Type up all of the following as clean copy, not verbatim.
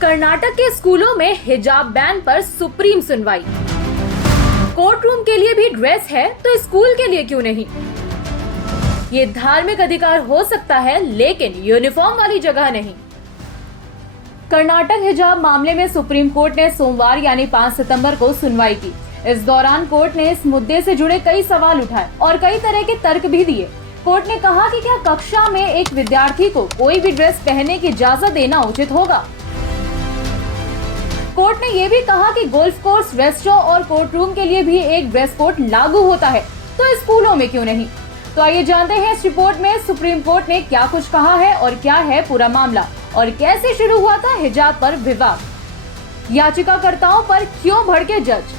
कर्नाटक के स्कूलों में हिजाब बैन पर सुप्रीम सुनवाई। कोर्ट रूम के लिए भी ड्रेस है तो स्कूल के लिए क्यों नहीं? ये धार्मिक अधिकार हो सकता है लेकिन यूनिफॉर्म वाली जगह नहीं। कर्नाटक हिजाब मामले में सुप्रीम कोर्ट ने सोमवार यानी 5 सितंबर को सुनवाई की। इस दौरान कोर्ट ने इस मुद्दे से जुड़े कई सवाल उठाए और कई तरह के तर्क भी दिए। कोर्ट ने कहा कि क्या कक्षा में एक विद्यार्थी को कोई भी ड्रेस पहनने की इजाजत देना उचित होगा। कोर्ट ने यह भी कहा कि गोल्फ कोर्स, रेस्टोरेंट और कोर्ट रूम के लिए भी एक ड्रेस कोड लागू होता है तो स्कूलों में क्यों नहीं। तो आइए जानते हैं इस रिपोर्ट में सुप्रीम कोर्ट ने क्या कुछ कहा है और क्या है पूरा मामला और कैसे शुरू हुआ था हिजाब पर विवाद। याचिकाकर्ताओं पर क्यों भड़के जज।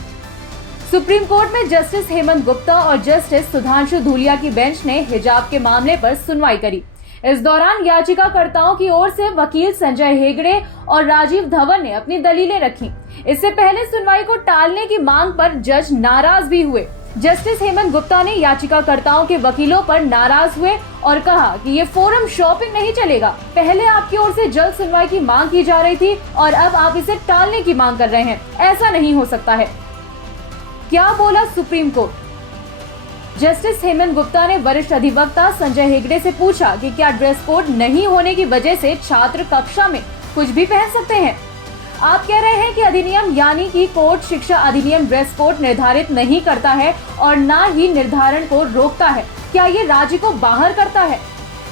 सुप्रीम कोर्ट में जस्टिस हेमंत गुप्ता और जस्टिस सुधांशु धूलिया की बेंच ने हिजाब के मामले पर सुनवाई करी। इस दौरान याचिकाकर्ताओं की ओर से वकील संजय हेगड़े और राजीव धवन ने अपनी दलीलें रखी। इससे पहले सुनवाई को टालने की मांग पर जज नाराज भी हुए। जस्टिस हेमंत गुप्ता ने याचिकाकर्ताओं के वकीलों पर नाराज हुए और कहा कि ये फोरम शॉपिंग नहीं चलेगा। पहले आपकी ओर से जल्द सुनवाई की मांग की जा रही थी और अब आप इसे टालने की मांग कर रहे हैं। ऐसा नहीं हो सकता है। क्या बोला supreme court. Justice Hemant Gupta ने वरिष्ठ अधिवक्ता संजय हेगड़े से पूछा कि क्या ड्रेस कोड नहीं होने की वजह से छात्र कक्षा में कुछ भी पहन सकते हैं। आप कह रहे हैं कि अधिनियम यानी कि कोर्ट शिक्षा अधिनियम ड्रेस कोड निर्धारित नहीं करता है और न ही निर्धारण को रोकता है। क्या ये राज्य को बाहर करता है।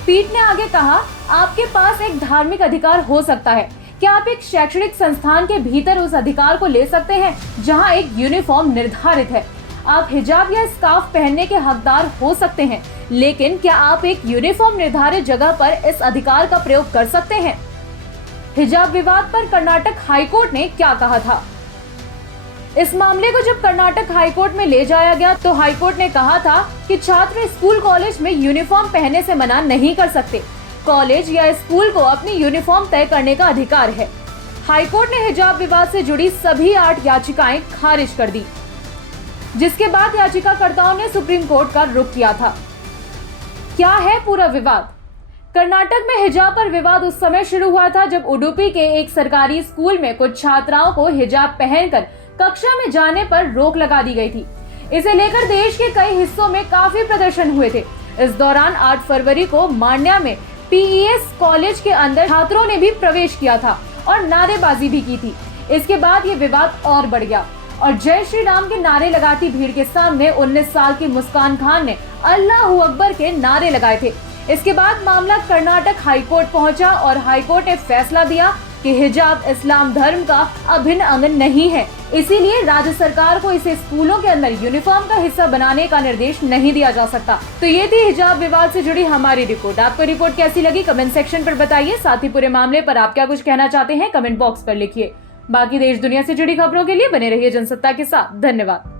पीठ ने आगे कहा, आपके पास एक धार्मिक अधिकार हो सकता है। क्या आप एक शैक्षणिक संस्थान के भीतर उस अधिकार को ले सकते हैं जहां एक यूनिफॉर्म निर्धारित है। आप हिजाब या स्कार्फ पहनने के हकदार हो सकते हैं, लेकिन क्या आप एक यूनिफॉर्म निर्धारित जगह पर इस अधिकार का प्रयोग कर सकते हैं। हिजाब विवाद पर कर्नाटक हाईकोर्ट ने क्या कहा था। इस मामले को जब कर्नाटक हाईकोर्ट में ले जाया गया तो हाईकोर्ट ने कहा था कि छात्र स्कूल कॉलेज में यूनिफॉर्म पहनने से मना नहीं कर सकते। कॉलेज या स्कूल को अपनी यूनिफॉर्म तय करने का अधिकार है। हाईकोर्ट ने हिजाब विवाद से जुड़ी सभी 8 याचिकाएं खारिज कर दी, जिसके बाद याचिकाकर्ताओं ने सुप्रीम कोर्ट का रुख किया था। क्या है पूरा विवाद। कर्नाटक में हिजाब पर विवाद उस समय शुरू हुआ था जब उडुपी के एक सरकारी स्कूल में कुछ छात्राओं को हिजाब पहनकर कक्षा में जाने पर रोक लगा दी गई थी। इसे लेकर देश के कई हिस्सों में काफी प्रदर्शन हुए थे। इस दौरान 8 फरवरी को मांड्या में पीईएस कॉलेज के अंदर छात्रों ने भी प्रवेश किया था और नारेबाजी भी की थी। इसके बाद ये विवाद और बढ़ गया और जय श्री राम के नारे लगाती भीड़ के सामने 19 साल की मुस्कान खान ने अल्लाहू अकबर के नारे लगाए थे। इसके बाद मामला कर्नाटक हाईकोर्ट पहुंचा और हाईकोर्ट ने फैसला दिया कि हिजाब इस्लाम धर्म का अभिन्न अंग नहीं है, इसीलिए राज्य सरकार को इसे स्कूलों के अंदर यूनिफॉर्म का हिस्सा बनाने का निर्देश नहीं दिया जा सकता। तो ये थी हिजाब विवाद से जुड़ी हमारी रिपोर्ट। आपको रिपोर्ट कैसी लगी कमेंट सेक्शन पर बताइए। साथ ही पूरे मामले पर आप क्या कुछ कहना चाहते हैं कमेंट बॉक्स पर लिखिए। बाकी देश दुनिया से जुड़ी खबरों के लिए बने रहिए जनसत्ता के साथ। धन्यवाद।